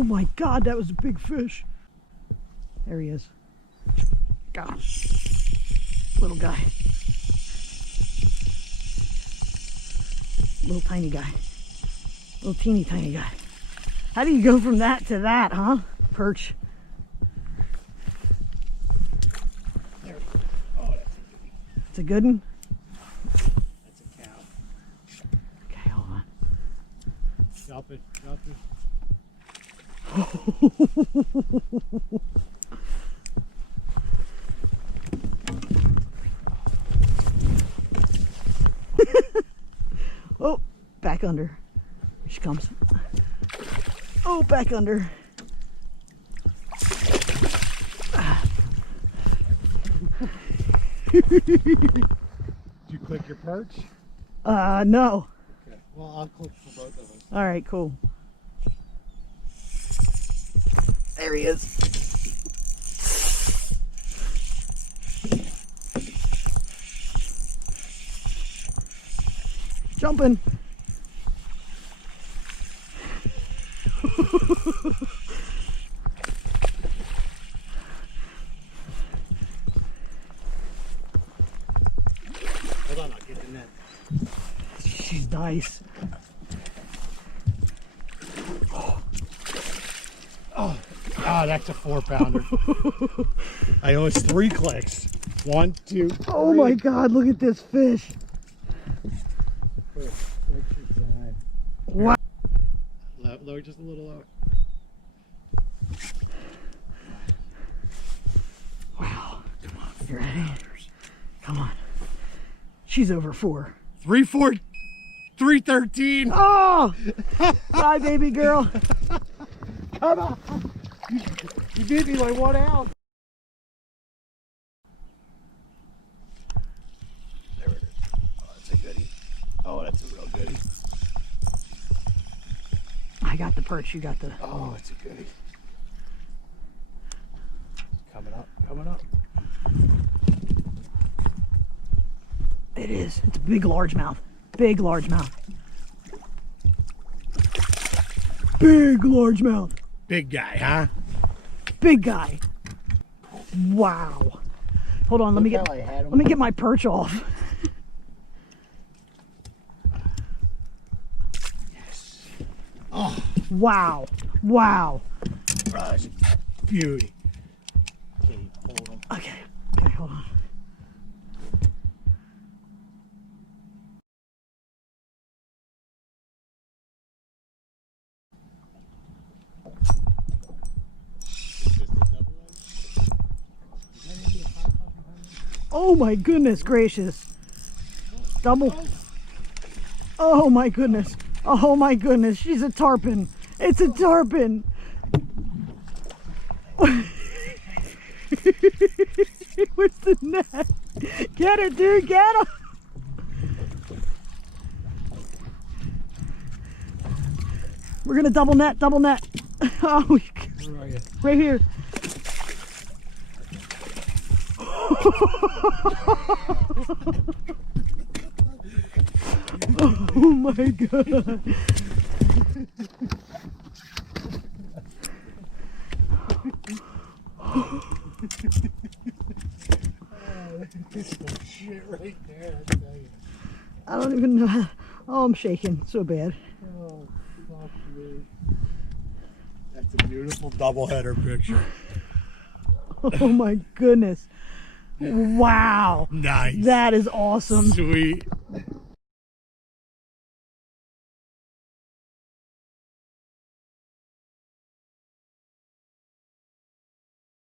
Oh my God, that was a big fish. There he is. God, little guy. Little tiny guy. Little teeny tiny guy. How do you go from that to that, huh? Perch. There we go. Oh, that's a goodie. It's a good one? That's a cow. Okay, hold on. Drop it, drop it. Oh, back under. Here she comes. Oh, back under. Did you click your perch? No. Okay. Well, I'll click for both of us. All right, cool. There he is. Jumping. Hold on, I'll get the net. She's nice. Oh, that's a 4-pounder. I know it's 3 clicks. 1, 2, 3. Oh my God, look at this fish. Wow. Lower just a little lower. Wow. Come on. You ready? Come on. She's over 4. 3, 4, 313. Oh! Bye, baby girl. Come on. You beat me by 1 ounce. There it is. Oh, that's a goodie. Oh, that's a real goodie. I got the perch, you got the... Oh, it's a goodie. Coming up, coming up. It is. It's a big largemouth. Big largemouth. Big largemouth. Big guy, huh? Big guy. Wow. Hold on, let me get my perch off. Yes. Oh, Wow. Wow. that's a beauty. Okay, hold him. Okay. Okay, hold on. Oh my goodness gracious. Double. Oh my goodness. Oh my goodness. She's a tarpon. It's a tarpon. Where's the net? Get it, dude. Get him. We're going to double net. Double net. Oh, Where are you? right here. Oh my God. Shit right there, I tell you. I don't even know how. Oh, I'm shaking so bad. Oh, fuck me. That's a beautiful doubleheader picture. Oh my goodness. Wow. Nice. That is awesome. Sweet.